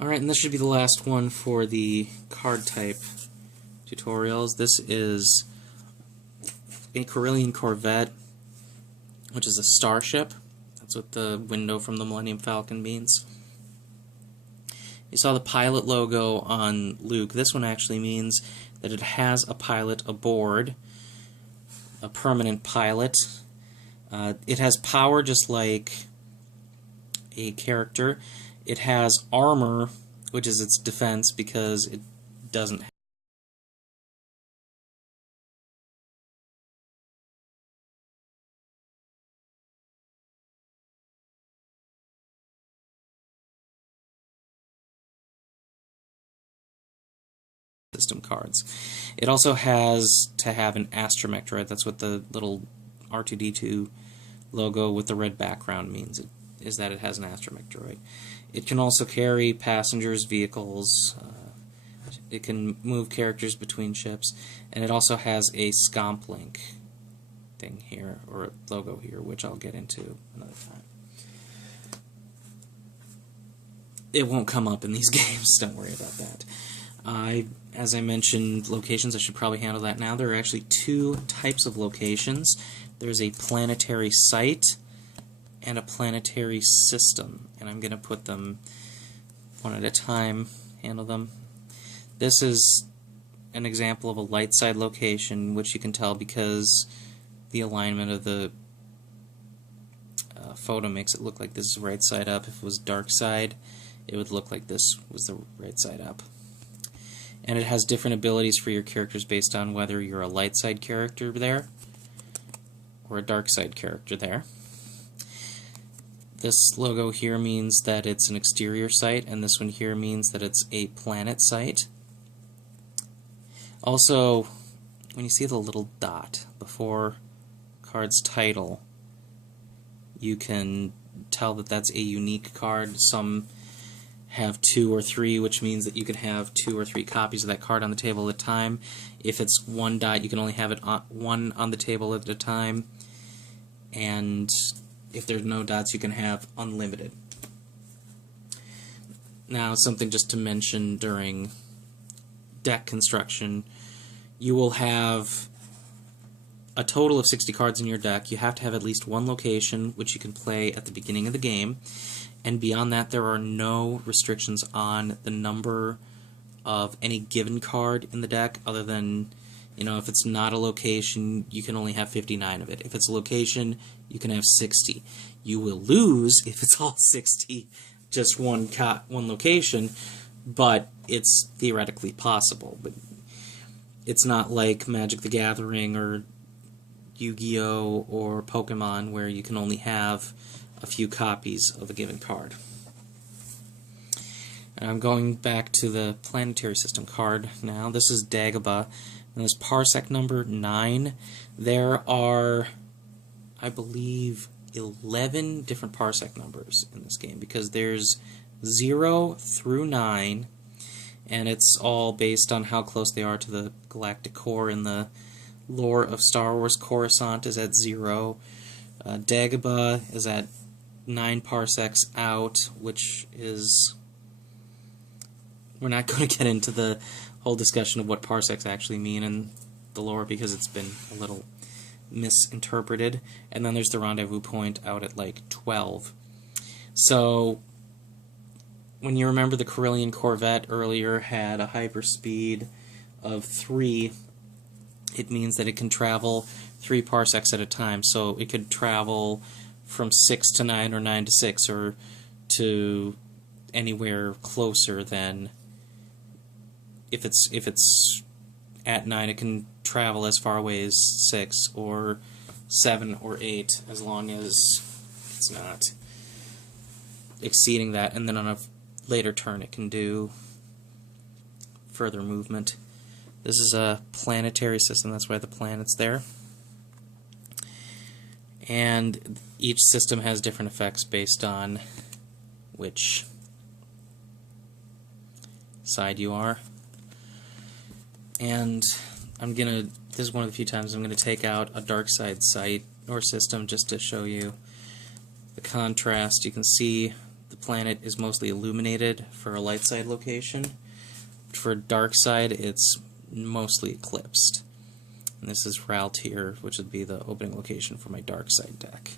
Alright, and this should be the last one for the card type tutorials. This is a Corellian Corvette, which is a starship. That's what the window from the Millennium Falcon means. You saw the pilot logo on Luke. This one actually means that it has a pilot aboard, a permanent pilot. It has power just like a character. It has armor, which is its defense because it doesn't have system cards. It also has to have an astromech droid. That's what the little R2-D2 logo with the red background means, is that it has an astromech droid. It can also carry passengers, vehicles, it can move characters between ships, and it also has a scomp link thing here, or a logo here, which I'll get into another time. It won't come up in these games, don't worry about that. As I mentioned, locations, I should probably handle that now. There are actually two types of locations. There's a planetary site and a planetary system, and I'm going to put them one at a time, handle them. This is an example of a light side location, which you can tell because the alignment of the photo makes it look like this is right side up. If it was dark side, it would look like this was the right side up. And it has different abilities for your characters based on whether you're a light side character there or a dark side character there. This logo here means that it's an exterior site, and this one here means that it's a planet site. Also, when you see the little dot before card's title, you can tell that that's a unique card. Some have 2 or 3, which means that you can have 2 or 3 copies of that card on the table at a time. If it's 1 dot, you can only have it one on the table at a time, and if there's no dots, you can have unlimited. Now, something just to mention during deck construction, you will have a total of 60 cards in your deck. You have to have at least one location, which you can play at the beginning of the game. And beyond that, there are no restrictions on the number of any given card in the deck, other than, if it's not a location, you can only have 59 of it. If it's a location, you can have 60. You will lose if it's all 60, just one location, but it's theoretically possible. But it's not like Magic the Gathering or Yu-Gi-Oh! Or Pokemon, where you can only have a few copies of a given card. And I'm going back to the planetary system card now. This is Dagobah, and this parsec number 9. There are, I believe, 11 different parsec numbers in this game, because there's 0 through 9, and it's all based on how close they are to the galactic core. In the lore of Star Wars, Coruscant is at 0. Dagobah is at 9 parsecs out, which is... We're not going to get into the whole discussion of what parsecs actually mean in the lore, because it's been a little misinterpreted. And then there's the rendezvous point out at like 12. So when you remember, the Corellian Corvette earlier had a hyperspeed of 3, it means that it can travel 3 parsecs at a time. So it could travel from 6 to 9 or 9 to 6, or to anywhere closer than... If it's at 9, it can travel as far away as 6 or 7 or 8, as long as it's not exceeding that. And then on a later turn, it can do further movement. This is a planetary system, that's why the planet's there. And each system has different effects based on which side you are. And this is one of the few times I'm gonna take out a dark side site or system just to show you the contrast. You can see the planet is mostly illuminated for a light side location. For dark side, it's mostly eclipsed. And this is Raltier, which would be the opening location for my dark side deck.